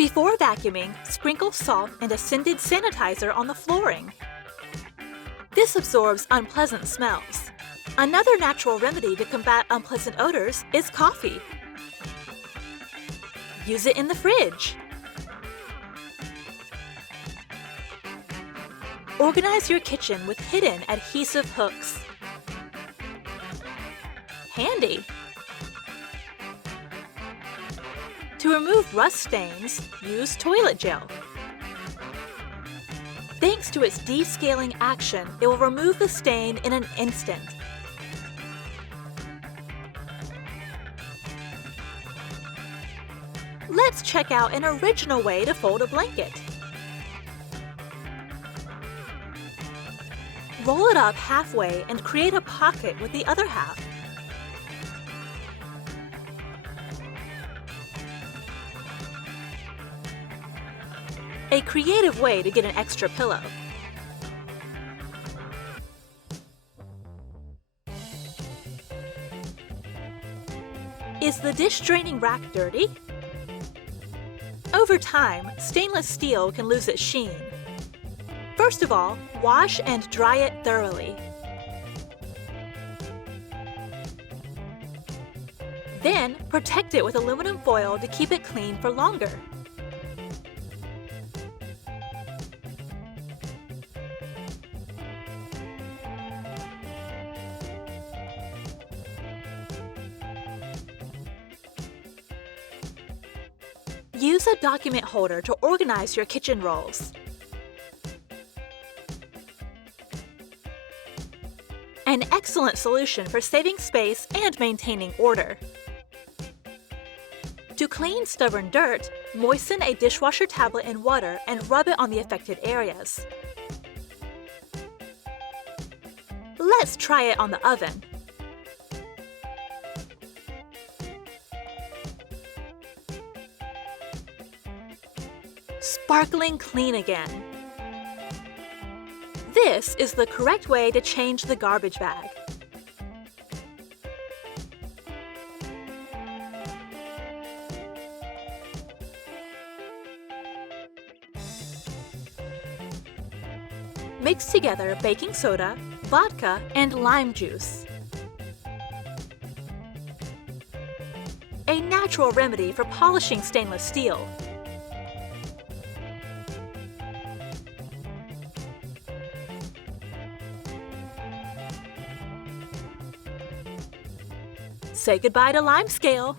Before vacuuming, sprinkle salt and a scented sanitizer on the flooring. This absorbs unpleasant smells. Another natural remedy to combat unpleasant odors is coffee. Use it in the fridge. Organize your kitchen with hidden adhesive hooks. Handy! To remove rust stains, use toilet gel. Thanks to its descaling action, it will remove the stain in an instant. Let's check out an original way to fold a blanket. Roll it up halfway and create a pocket with the other half. A creative way to get an extra pillow. Is the dish draining rack dirty? Over time, stainless steel can lose its sheen. First of all, wash and dry it thoroughly. Then, protect it with aluminum foil to keep it clean for longer. Use a document holder to organize your kitchen rolls. An excellent solution for saving space and maintaining order. To clean stubborn dirt, moisten a dishwasher tablet in water and rub it on the affected areas. Let's try it on the oven. Sparkling clean again. This is the correct way to change the garbage bag. Mix together baking soda, vodka, and lime juice. A natural remedy for polishing stainless steel. Say goodbye to limescale.